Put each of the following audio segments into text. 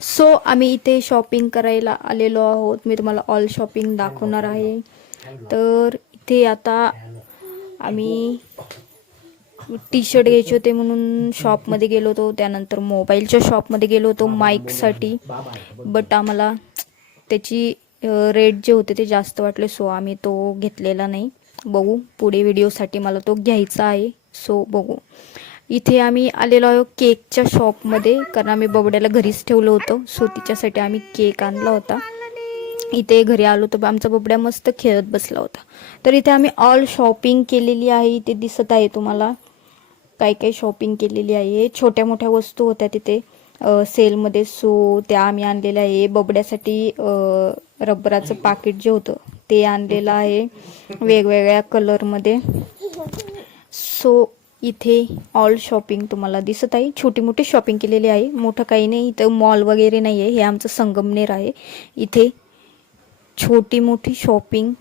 So आम्ही इथे shopping करायला आलेलो आहोत. मी तुम्हाला ऑल शॉपिंग दाखवणार आहे. तर इथे आता आम्ही टी शर्ट घ्यायचे होते म्हणून शॉपमध्ये गेलो होतो. त्यानंतर मोबाईलच्या शॉपमध्ये गेलो होतो माईकसाठी बट आम्हाला त्याची रेट जे होते ते जास्त वाटले. सो आम्ही तो घेतलेला नाही. बघू पुढे व्हिडिओसाठी मला तो घ्यायचा आहे. सो बघू. इथे आम्ही आलेलो आहोत केकच्या शॉपमध्ये कारण आम्ही बबड्याला घरीच ठेवलं होतं. सो तिच्यासाठी आम्ही केक आणला होता. इथे घरी आलो तर आमचा बबड्या मस्त खेळत बसला होता. तर इथे आम्ही ऑल शॉपिंग केलेली आहे. इथे दिसत आहे तुम्हाला काय काय शॉपिंग केलेली आहे. छोट्या मोठ्या वस्तू होत्या तिथे सेलमध्ये सो त्या आम्ही आणलेल्या आहे. बबड्यासाठी रबराचं पाकिट जे होतं ते आणलेलं आहे. वेगवेगळ्या कलरमध्ये सो इथे ऑल शॉपिंग तुम्हाला दिसत आहे. छोटी मोठी शॉपिंग केलेली आहे. मोठं काही नाही. इथं मॉल वगैरे नाही आहे हे आमचं संगमनेर आहे. इथे छोटी मोठी शॉपिंग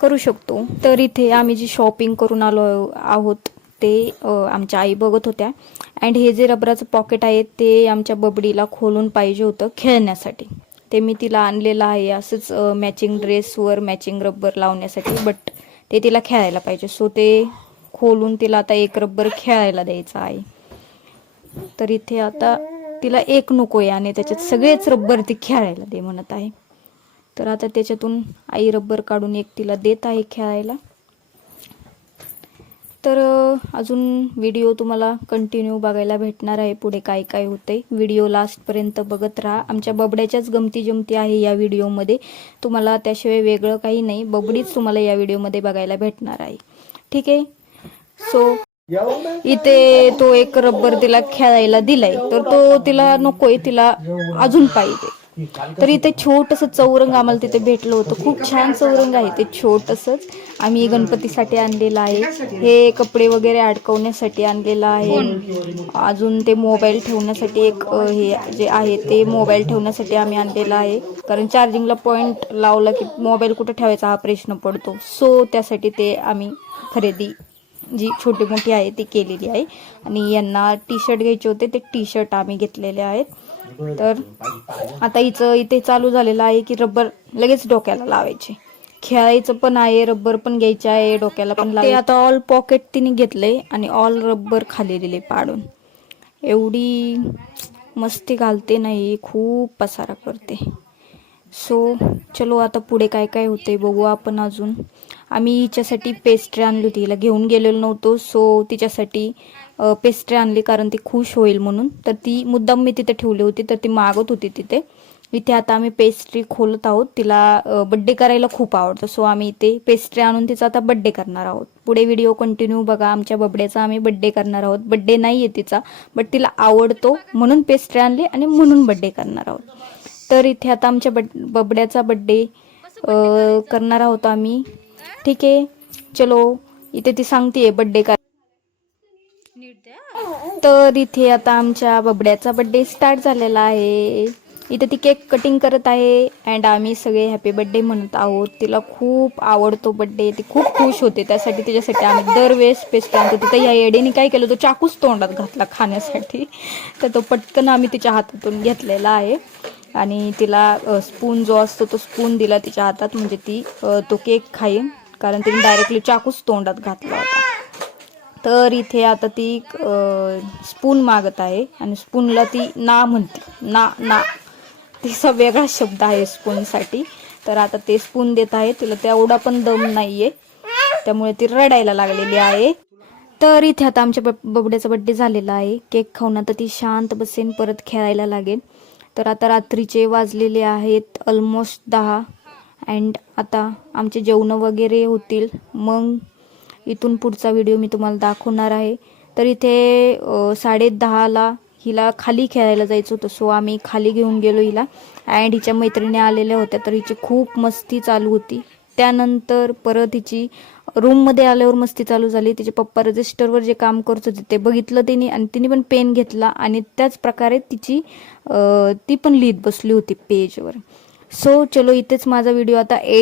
करू शकतो. तर इथे आम्ही जी शॉपिंग करून आलो आहोत ते आमच्या आई बघत होत्या. अँड हे जे रबराचं पॉकेट आहे ते आमच्या बबडीला खोलून पाहिजे होतं खेळण्यासाठी. ते मी तिला आणलेलं आहे. असंच मॅचिंग ड्रेसवर मॅचिंग रबर लावण्यासाठी. बट ते तिला खेळायला पाहिजे. सो ते खोलून तिला आता एक रबर खेळायला द्यायचा आहे. तर इथे आता तिला एक नको आहे आणि त्याच्यात सगळेच रब्बर ती खेळायला दे म्हणत आहे. तर आता त्याच्यातून आई रब्बर काढून एक तिला देत आहे खेळायला. तर अजून व्हिडिओ तुम्हाला कंटिन्यू बघायला भेटणार आहे. पुढे काय काय होते. व्हिडिओ लास्टपर्यंत बघत राहा. आमच्या बबड्याच्याच गमती जमती आहे या व्हिडिओमध्ये तुम्हाला त्याशिवाय वेगळं काही नाही. बबडीच तुम्हाला या व्हिडिओमध्ये बघायला भेटणार आहे. ठीक आहे? सो इथे तो एक रब्बर तिला खेळायला दिलाय. तर तो तिला नकोय तिला अजून पाहिजे. तर इथे छोटस चौरंग आम्हाला तिथे भेटलं होतं. खूप छान चौरंग आहे ते छोटसच. आम्ही गणपतीसाठी आणलेलं आहे. हे कपडे वगैरे अडकवण्यासाठी आणलेलं आहे. अजून ते मोबाईल ठेवण्यासाठी एक हे जे आहे ते मोबाईल ठेवण्यासाठी आम्ही आणलेलं आहे. कारण चार्जिंगला पॉइंट लावला की मोबाईल कुठे ठेवायचा हा प्रश्न पडतो. सो त्यासाठी ते आम्ही खरेदी जी छोटी मोठी आहे ती केलेली आहे. आणि यांना टी शर्ट घ्यायचे होते ते टी शर्ट आम्ही घेतलेले आहेत. तर आता हिचं इथे चालू झालेलं आहे की रबर लगेच डोक्याला लावायचे. खेळायचं पण आहे रबर पण घ्यायचे आहे डोक्याला पण लावायचे. आता ऑल पॉकेट तिने घेतले आणि ऑल रबर खाली दिले पाडून. एवढी मस्ती घालते नाही खूप पसारा करते. सो चलो आता पुढे काय काय होते बघू आपण अजून. आम्ही हिच्यासाठी पेस्ट्री आणली होती हिला घेऊन गेलेलो नव्हतो. सो तिच्यासाठी पेस्ट्री आणली कारण ती खुश होईल म्हणून. तर ती मुद्दाम मी तिथे ठेवली होती तर ती मागत होती तिथे. इथे आता आम्ही पेस्ट्री खोलत आहोत. तिला बड्डे करायला खूप आवडतं. सो आम्ही इथे पेस्ट्री आणून तिचा आता बड्डे करणार आहोत. पुढे व्हिडिओ कंटिन्यू बघा. आमच्या बबड्याचा आम्ही बड्डे करणार आहोत. बड्डे नाही आहे तिचा बट तिला आवडतो म्हणून पेस्ट्री आणली आणि म्हणून बड्डे करणार आहोत. तर इथे आता आमच्या बड बबड्याचा बड्डे करणार आहोत आम्ही. ठीक आहे. चलो इथे ती सांगते बड्डे कर तर इथे आता आमच्या बबड्याचा बड्डे स्टार्ट झालेला आहे. इथे ती केक कटिंग करत आहे अँड आम्ही सगळे हॅपी बड्डे म्हणत आहोत. तिला खूप आवडतो बड्डे ती खूप खुश होते. त्यासाठी तिच्यासाठी आम्ही दरवेळेस पेस्ट आणतो तिथं या येडीने काय केलं तो चाकूच तोंडात घातला खाण्यासाठी. तर तो पटकन आम्ही तिच्या हातातून घेतलेला आहे. आणि तिला स्पून जो असतो तो स्पून दिला तिच्या हातात म्हणजे ती तो केक खाईन. कारण तिने डायरेक्टली चाकूच तोंडात घातला होता. तर इथे आता ती स्पून मागत आहे आणि स्पूनला ती ना म्हणते. ना ना. तिचा वेगळा शब्द आहे स्पूनसाठी तर आता ते स्पून देत आहे. तिला तेवढा पण दम नाहीये. त्यामुळे ती रडायला लागलेली आहे. तर इथे आता आमच्या बबड्याचा बड्डे झालेला आहे. केक खाऊन आता ती शांत बसेन परत खेळायला लागेल तर आता रात्रीचे वाजलेले आहेत ऑलमोस्ट दहा. अँड आता आमचे जेवणं वगैरे होतील. मग इथून पुढचा व्हिडिओ मी तुम्हाला दाखवणार आहे. तर इथे साडे दहाला हिला खाली खेळायला जायचं होतं. सो आम्ही खाली घेऊन गेलो हिला. अँड हिच्या मैत्रिणी आलेल्या होत्या. तर हिची खूप मस्ती चालू होती. त्यानंतर परत हिची रूममध्ये आल्यावर मस्ती चालू झाली. तिचे पप्पा रजिस्टरवर जे काम करत होते ते बघितलं तिने आणि तिने पण पेन घेतला आणि त्याच प्रकारे तिची ती पण लिहित बसली होती पेजवर सो चलो इथेच माझा व्हिडिओ आता ए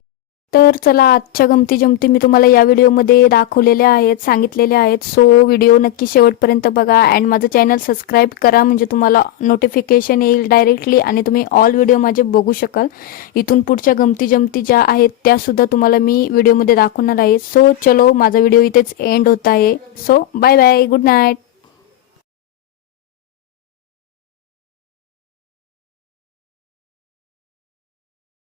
तर चला आजच्या गमती जमती मी तुम्हाला या व्हिडिओमध्ये दाखवलेल्या आहेत सांगितलेल्या आहेत. सो व्हिडिओ नक्की शेवटपर्यंत बघा अँड माझं चॅनल सबस्क्राईब करा म्हणजे तुम्हाला नोटिफिकेशन येईल डायरेक्टली आणि तुम्ही ऑल व्हिडिओ माझे बघू शकाल. इथून पुढच्या गमती जमती ज्या आहेत त्यासुद्धा तुम्हाला मी व्हिडिओमध्ये दाखवणार आहे. सो चलो माझा व्हिडिओ इथेच एंड होत आहे. So bye bye good night